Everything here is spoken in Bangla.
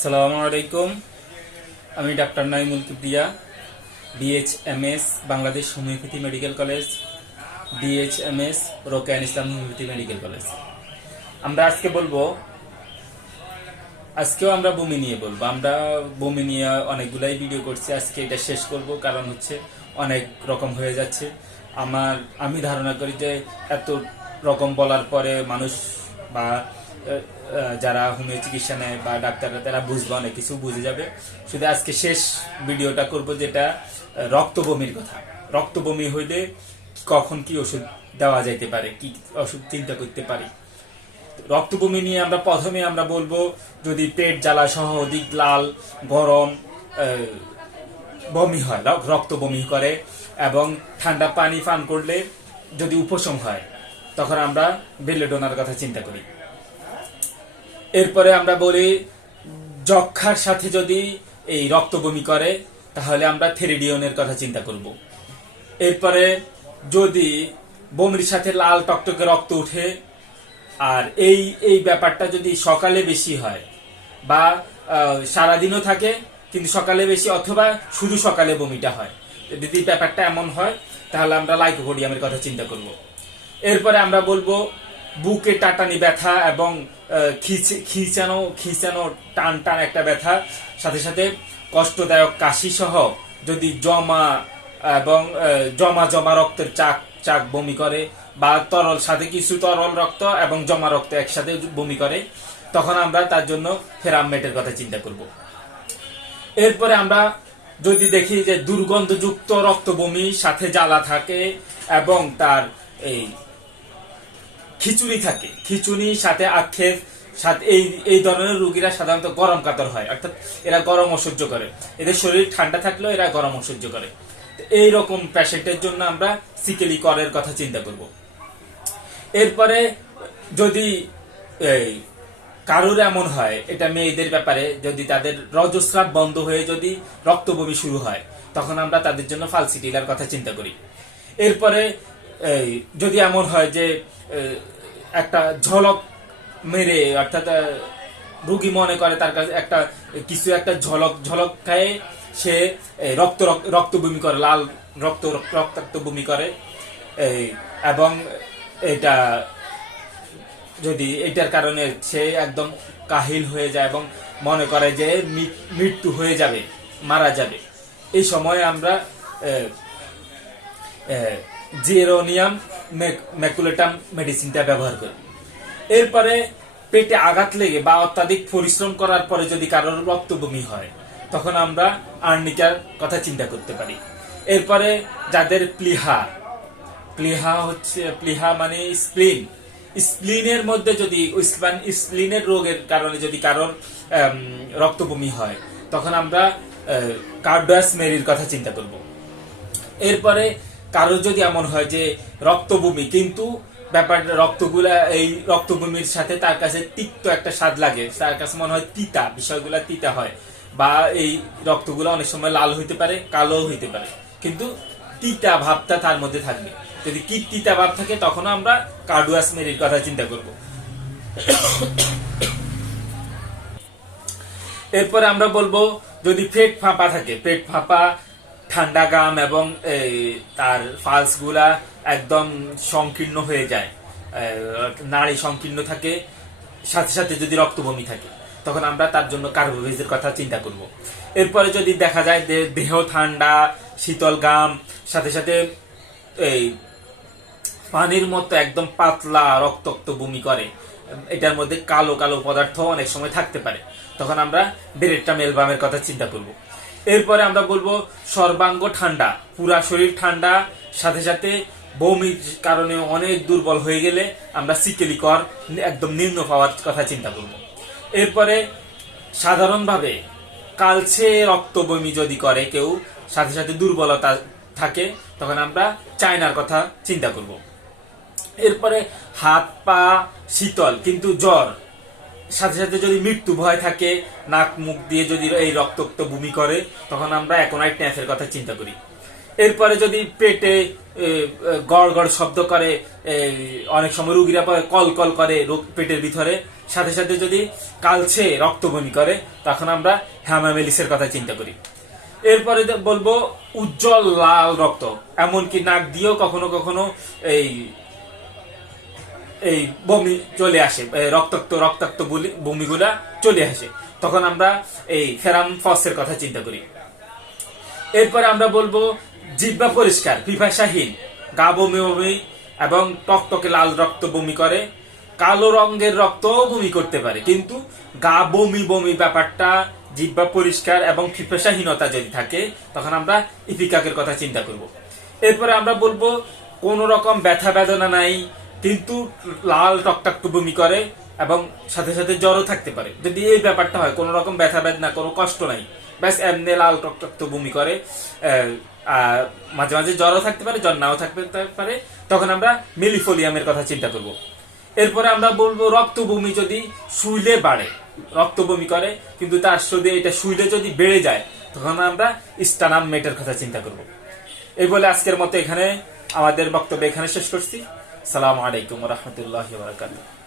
আসসালামু আলাইকুম। আমি doctor Naimul Kibria, BHMS Bangladesh homeopathy medical college, BHMS রোকেয়ান ইসলাম হোমিওপ্যাথি মেডিকেল কলেজ। আমরা আজকেও আমরা বমি নিয়ে বলবো। আমরা বমি নিয়ে অনেকগুলাই ভিডিও করছি, আজকে এটা শেষ করব, কারণ হচ্ছে অনেক রকম হয়ে যাচ্ছে। আমি ধারণা করি যে এত রকম বলার পরে মানুষ বা যারা হোমিও চিকিৎসা নেয় বা ডাক্তাররা তারা বুঝবে, অনেক কিছু বুঝে যাবে। শুধু আজকে শেষ ভিডিওটা করব যেটা রক্ত বমির কথা। রক্ত বমি হইলে কখন কি ওষুধ দেওয়া যাইতে পারে, কি ওষুধ চিন্তা করতে পারি। রক্ত বমি নিয়ে প্রথমে আমরা বলবো, যদি পেট জ্বালা সহ অধিক লাল গরম বমি হয়, রক্ত বমি করে এবং ঠান্ডা পানি পান করলে যদি উপশম হয়, তখন আমরা বেলেডোনার কথা চিন্তা করি। এরপরে আমরা বলি, যক্ষার সাথে যদি এই রক্ত বমি করে তাহলে আমরা থেরিডিয়নের কথা চিন্তা করব। এরপরে যদি বমির সাথে লাল টকটকে রক্ত উঠে আর এই ব্যাপারটা যদি সকালে বেশি হয় বা সারাদিনও থাকে কিন্তু সকালে বেশি, অথবা শুধু সকালে বমিটা হয়, যদি ব্যাপারটা এমন হয় তাহলে আমরা লাইকোপোডিয়ামের কথা চিন্তা করব। এরপরে আমরা বলবো, বুকে টাটানি ব্যথা এবং খিচানো টান টান একটা ব্যথা, সাথে সাথে কষ্টদায়ক কাশি সহ যদি জমা রক্তের চাক বমি করে বা তরল সাথে কিছু তরল রক্ত এবং জমা রক্ত একসাথে বমি করে, তখন আমরা তার জন্য ফেরামমেটের কথা চিন্তা করব। এরপরে আমরা যদি দেখি যে দুর্গন্ধযুক্ত রক্ত বমি সাথে জ্বালা থাকে এবং তার এই খিচুনি সাথে আক্ষেপ সাথে এই ধরনের রোগীরা সাধারণত গরম কাতর হয়, অর্থাৎ এরা গরম অসহ্য করে, এদের শরীর ঠান্ডা থাকলেও এরা গরম অসহ্য করে। এইরকম পেশেন্টের জন্য আমরা সিকেলি করের কথা চিন্তা করব। এরপরে যদি কারোর এমন হয়, এটা মেয়েদের ব্যাপারে, যদি তাদের রজস্রাব বন্ধ হয়ে যদি রক্ত বমি শুরু হয়, তখন আমরা তাদের জন্য ফালসিটিলার কথা চিন্তা করি। এরপরে যদি এমন হয় যে একটা ঝলক মেরে, অর্থাৎ রোগী মনে করে তার কাছে কিছু একটা ঝলক খায়, সে রক্ত বমি করে, লাল রক্তাক্ত বমি করে, এবং এটা যদি এটার কারণে সে একদম কাহিল হয়ে যায় এবং মনে করে যে মৃত্যু হয়ে যাবে, মারা যাবে, এই সময় আমরা জেরোনিয়াম ম্যাকুলেটাম মেডিসিনটা ব্যবহার করি। এরপরে পেটে আঘাত লেগে বা অত্যাধিক পরিশ্রম করার পরে যদি কারোর রক্ত বমি হয়, তখন আমরা আর্নিকার কথা চিন্তা করতে পারি। এরপরে যাদের প্লিহা মানে স্প্লিনের মধ্যে যদি স্প্লিনের রোগের কারণে যদি কারোর রক্ত বমি হয়, তখন আমরা কার্ডিয়াস মেরির কথা চিন্তা করব। এরপরে কারোর যদি এমন হয় যে রক্ত বমি, কিন্তু ব্যাপারটা এই রক্ত বমির সাথে তার কাছে তিক্ত একটা স্বাদ লাগে, তার কাছে মনে হয় বিষয়গুলা তিতা হয়, বা এই রক্তগুলো অনেক সময় লাল হইতে পারে, কালো হইতে পারে, কিন্তু তিতা ভাবটা তার মধ্যে থাকবে। যদি তিতা ভাব থাকে, তখন আমরা কার্ডিয়াস মেরির কথা চিন্তা করব। এরপরে আমরা বলবো, যদি পেট ফাঁপা থাকে, পেট ফাঁপা, ঠান্ডা গাম এবং তার ফালস গুলা একদম সংকীর্ণ হয়ে যায়, নাড়ি সংকীর্ণ থাকে, সাথে সাথে যদি রক্ত বমি থাকে, তখন আমরা তার জন্য কার্বোভেজের কথা চিন্তা করব। এরপরে যদি দেখা যায় যে দেহ ঠান্ডা, শীতল গাম, সাথে সাথে এই পানির মতো একদম পাতলা রক্তাক্ত বমি করে, এটার মধ্যে কালো কালো পদার্থ অনেক সময় থাকতে পারে, তখন আমরা বেরেট্টা মেলবামের কথা চিন্তা করব। এরপরে আমরা বলবো, সর্বাঙ্গ ঠান্ডা, পুরা শরীর ঠান্ডা, সাথে সাথে বমির কারণে অনেক দুর্বল হয়ে গেলে আমরা সিকেলি কর একদম নিম্ন পাওয়ার কথা চিন্তা করব। এরপরে সাধারণভাবে কালচে রক্ত বমি যদি করে কেউ, সাথে সাথে দুর্বলতা থাকে, তখন আমরা চায়নার কথা চিন্তা করব। এরপরে হাত পা শীতল কিন্তু জ্বর, সাথে সাথে যদি মৃত্যু ভয় থাকে, নাক মুখ দিয়ে যদি এই রক্তাক্ত বমি করে, তখন আমরা অ্যাকোনাইট ট্যাফের কথা চিন্তা করি। এরপরে যদি পেটে গড় গড় শব্দ করে, অনেক সময় রোগীরা কল কল করে পেটের ভিতরে, সাথে সাথে যদি কালছে রক্ত বমি করে, তখন আমরা হ্যামামেলিসের কথা চিন্তা করি। এরপরে বলবো উজ্জ্বল লাল রক্ত, এমনকি নাক দিয়েও কখনো কখনো এই এই বমি চলে আসে, রক্তাক্ত রক্তাক্ত বমিগুলা চলে আসে, তখন আমরা এই ফেরাম ফসের কথা চিন্তা করি। এরপরে আমরা বলবো জিহ্বা পরিষ্কার, পিপাসাহীন, গা বমি বমি এবং টকটকে লাল রক্ত বমি করে, কালো রঙের রক্ত বমি করতে পারে, কিন্তু গা বমি বমি ব্যাপারটা, জিহ্বা পরিষ্কার এবং পিপাসাহীনতা যদি থাকে, তখন আমরা ইপিকাকের কথা চিন্তা করব। এরপরে আমরা বলবো কোন রকম ব্যথা বেদনা নাই, কিন্তু লাল টকটক বমি করে এবং সাথে সাথে জ্বরও থাকতে পারে। যদি এই ব্যাপারটা হয়, কোন রকম ব্যথা বেদনা, কোনো কষ্ট নাই, ব্যাস এমনি লাল টকটক বমি করে, মাঝে মাঝে জ্বরও থাকতে পারে, জ্বর নাও থাকতে পারে, তখন আমরা মিলিফোলিয়ামের কথা চিন্তা করব। এরপরে আমরা বলবো রক্ত বমি যদি শুইলে বাড়ে, রক্ত বমি করে কিন্তু তার যদি এটা শুইলে যদি বেড়ে যায়, তখন আমরা স্টানাম মেটের কথা চিন্তা করব। এই বলে আজকের মতো এখানে আমাদের বক্তব্য এখানে শেষ করছি। সালামু আলাইকুম ওয়া রাহমাতুল্লাহি ওয়া বারাকাতুহু।